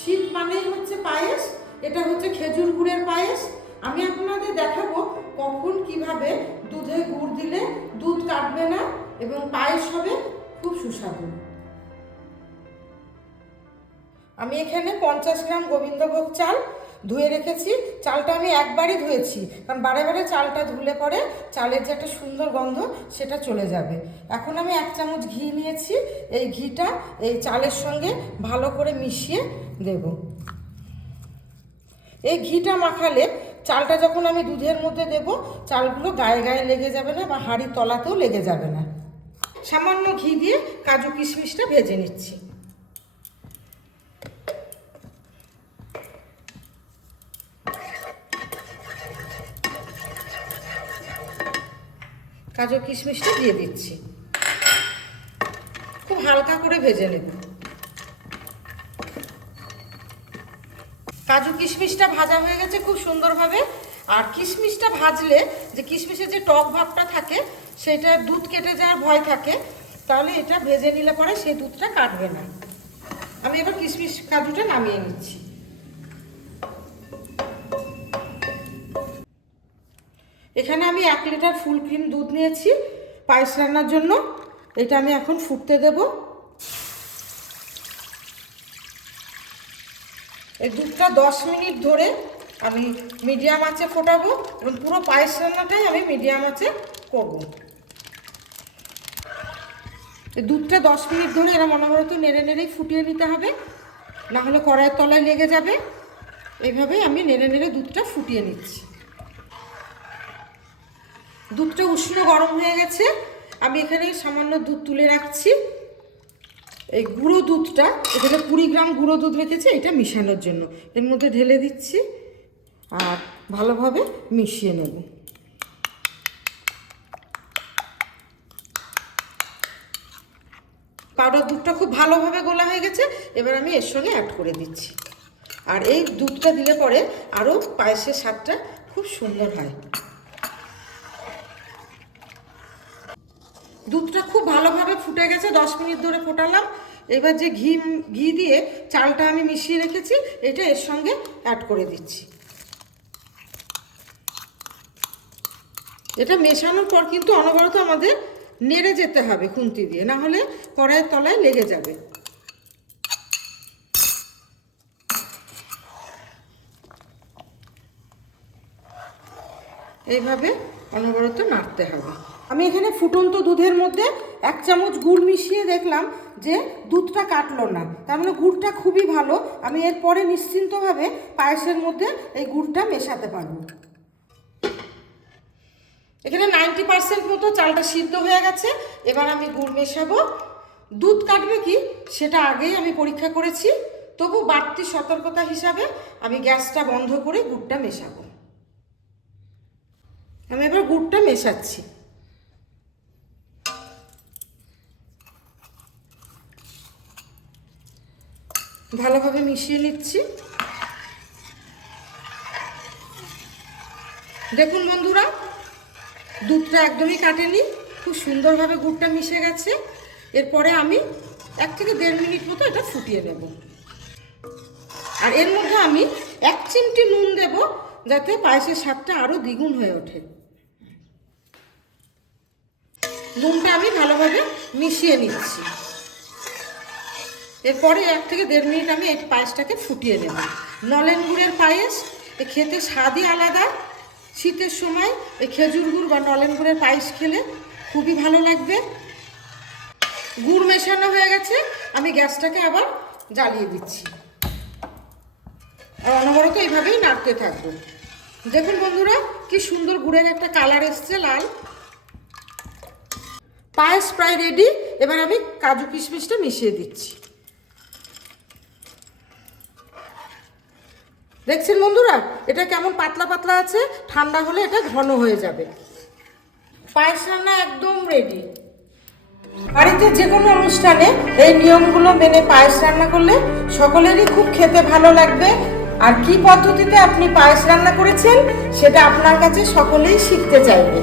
শীত মানেই হচ্ছে পায়েস। এটা হচ্ছে খেজুর গুড়ের পায়েস। আমি আপনাদের দেখাবো কখন কিভাবে দুধে গুড় দিলে দুধ কাটবে না এবং পায়েস হবে খুব সুস্বাদু। আমি এখানে 50 গ্রাম গোবিন্দভোগ চাল ধুয়ে রেখেছি। চালটা আমি একবারই ধুয়েছি, কারণ বারে বারে চালটা ধুলে পরে চালের যে একটা সুন্দর গন্ধ সেটা চলে যাবে। এখন আমি 1 চামচ ঘি নিয়েছি। এই ঘিটা এই চালের সঙ্গে ভালো করে মিশিয়ে দেব। এই ঘিটা মাখালে চালটা যখন আমি দুধের মধ্যে দেব, চালগুলো গায়ে গায়ে লেগে যাবে না বা হাঁড়ির তলাতেও লেগে যাবে না। সামান্য ঘি দিয়ে কাজু কিশমিশটা ভেজে নিচ্ছি। কাজু কিশমিশটা দিয়ে দিচ্ছি, খুব হালকা করে ভেজে নেব। কাজু কিশমিশটা ভাজা হয়ে গেছে খুব সুন্দরভাবে। আর কিশমিশটা ভাজলে যে কিশমিশের যে টক ভাবটা থাকে সেটা দুধ কেটে যাওয়ার ভয় থাকে, তাহলে এটা ভেজে নিলে পরে সেই দুধটা কাটবে না। আমি এবার কিশমিশ কাজুটা নামিয়ে নিচ্ছি। এখানে আমি 1 লিটার ফুল ক্রিম দুধ নিয়েছি পায়েস রান্নার জন্য। এটা আমি এখন ফুটতে দেব। এই দুধটা 10 মিনিট ধরে আমি মিডিয়াম আঁচে ফোটাবো এবং পুরো পায়েস রান্নাটাই আমি মিডিয়াম আঁচে করব। এই দুধটা 10 মিনিট ধরে এরা অনবরত নেড়ে নেড়েই ফুটিয়ে নিতে হবে, না হলে কড়াইয়ের তলায় লেগে যাবে। এইভাবে আমি নেড়ে নেড়ে দুধটা ফুটিয়ে নিচ্ছি। দুধটা উষ্ণ গরম হয়ে গেছে। আমি এখানে সামান্য দুধ তুলে রাখছি। এই গুঁড়ো দুধটা, এখানে 20 গ্রাম গুঁড়ো দুধ রেখেছি এটা মিশানোর জন্য, এর মধ্যে ঢেলে দিচ্ছি আর ভালোভাবে মিশিয়ে নেব। পাউডার দুধটা খুব ভালোভাবে গোলা হয়ে গেছে। এবার আমি এর সঙ্গে অ্যাড করে দিচ্ছি। আর এই দুধটা দিলে পরে আরও পায়েসের স্বাদটা খুব সুন্দর হয়। দুধটা খুব ভালোভাবে ফুটে গেছে, 10 মিনিট ধরে ফোটালাম। এবার যে ঘি দিয়ে চালটা আমি মিশিয়ে রেখেছি এটা এর সঙ্গে অ্যাড করে দিচ্ছি। এটা মেশানোর পর কিন্তু অনবরত আমাদের নেড়ে যেতে হবে খুন্তি দিয়ে, না হলে কড়াইয়ের তলায় লেগে যাবে। এইভাবে অনবরত নাড়তে হবে। আমি এখানে ফুটন্ত দুধের মধ্যে 1 চামচ গুড় মিশিয়ে দেখলাম যে দুধটা কাটলো না, তার মানে গুড়টা খুবই ভালো। আমি এরপরে নিশ্চিন্তভাবে পায়েসের মধ্যে এই গুড়টা মেশাতে পারবো। এখানে 90% মতো চালটা সিদ্ধ হয়ে গেছে। এবার আমি গুড় মেশাবো। দুধ কাটবে কি সেটা আগেই আমি পরীক্ষা করেছি, তবু বাড়তি সতর্কতা হিসাবে আমি গ্যাসটা বন্ধ করে গুড়টা মেশাবো। আমি এবার গুড়টা মেশাচ্ছি। ভালোভাবে মিশিয়ে নিচ্ছি। দেখুন বন্ধুরা, দুধটা একদমই কাটেনি, খুব সুন্দরভাবে গুড়টা মিশে গেছে। এরপরে আমি 1 থেকে 1.5 মিনিট মতো এটা ফুটিয়ে নেব। আর এর মধ্যে আমি 1 চিমটি নুন দেব, যাতে পায়েসের স্বাদটা আরও দ্বিগুণ হয়ে ওঠে। নুনটা আমি ভালোভাবে মিশিয়ে নিচ্ছি। এরপরে 1 থেকে 1.5 মিনিট আমি এই পায়েসটাকে ফুটিয়ে নেব। নলেন গুড়ের পায়েস খেতে স্বাদই আলাদা। শীতের সময় এই খেজুর গুড় বা নলেন গুড়ের পায়েস খেলে খুবই ভালো লাগবে। গুড় মেশানো হয়ে গেছে, আমি গ্যাসটাকে আবার জ্বালিয়ে দিচ্ছি আর অনবরত এইভাবেই নাড়তে থাকবো। দেখুন বন্ধুরা, কি সুন্দর গুড়ের একটা কালার এসছে, লাল। পায়েস প্রায় রেডি। এবার আমি কাজু কিশমিশটা মিশিয়ে দিচ্ছি। দেখছেন বন্ধুরা, এটা কেমন পাতলা পাতলা আছে, ঠান্ডা হলে এটা ঘন হয়ে যাবে। পায়েস রান্না একদম রেডি। বাড়িতে যে কোনো অনুষ্ঠানে এই নিয়মগুলো মেনে পায়েস রান্না করলে সকলেরই খুব খেতে ভালো লাগবে। আর কি পদ্ধতিতে আপনি পায়েস রান্না করেছেন সেটা আপনার কাছে সকলেই শিখতে চাইবে।